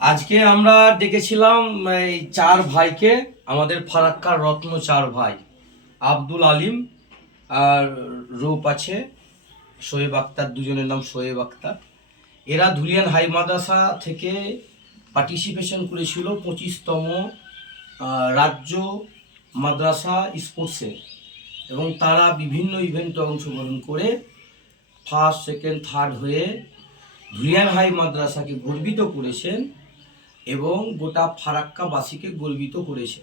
আজকে আমরা ডেকেছিলাম এই চার ভাইকে, আমাদের ফারাক্কার রত্ন চার ভাই, আব্দুল আলিম আর রূপ আছে শোয়েব আক্তার, দুজনের নাম শোয়েব আক্তার। এরা ধুলিয়ান হাই মাদ্রাসা থেকে পার্টিসিপেশন করেছিল 25তম রাজ্য মাদ্রাসা স্পোর্টসে, এবং তারা বিভিন্ন ইভেন্টে অংশগ্রহণ করে ফার্স্ট, সেকেন্ড, থার্ড হয়ে ধুলিয়ান হাই মাদ্রাসাকে গর্বিত করেছেন এবং গোটা ফারাক্কাবাসীকে গর্বিত করেছে।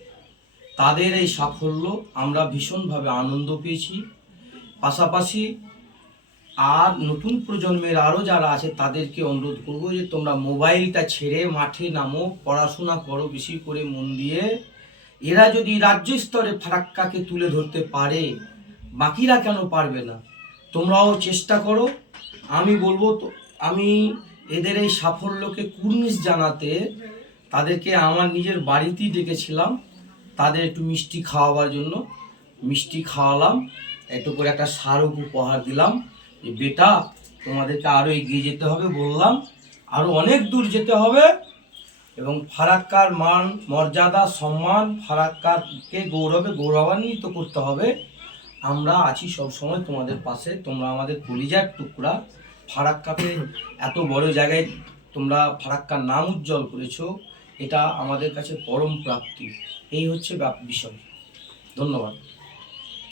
তাদের এই সাফল্য আমরা ভীষণভাবে আনন্দ পেয়েছি। পাশাপাশি আর নতুন প্রজন্মের আরও যারা আছে তাদেরকে অনুরোধ করব যে তোমরা মোবাইলটা ছেড়ে মাঠে নামো, পড়াশোনা করো বেশি করে মন দিয়ে। এরা যদি রাজ্য স্তরে ফারাক্কাকে তুলে ধরতে পারে, বাকিরা কেন পারবে না? তোমরাও চেষ্টা করো। আমি বলবো তো, আমি এদের এই সাফল্যকে কুর্নিশ জানাতে তাদেরকে আমার নিজের বাড়িতেই ডেকেছিলাম, তাদের একটু মিষ্টি খাওয়াবার জন্য। মিষ্টি খাওয়ালাম, একটু করে একটা স্মারক উপহার দিলাম যে বেটা তোমাদেরকে আরও এগিয়ে যেতে হবে, বললাম আরও অনেক দূর যেতে হবে এবং ফারাক্কার মান মর্যাদা সম্মান, ফারাক্কাকে গৌরবান্বিত করতে হবে। আমরা আছি সব সময় তোমাদের পাশে, তোমরা আমাদের কলিজার টুকরা। ফারাক্কাকে এত বড় জায়গায় তোমরা ফারাক্কার নাম উজ্জ্বল করেছো, এটা আমাদের কাছে পরম প্রাপ্তি। এই হচ্ছে বিষয়। ধন্যবাদ।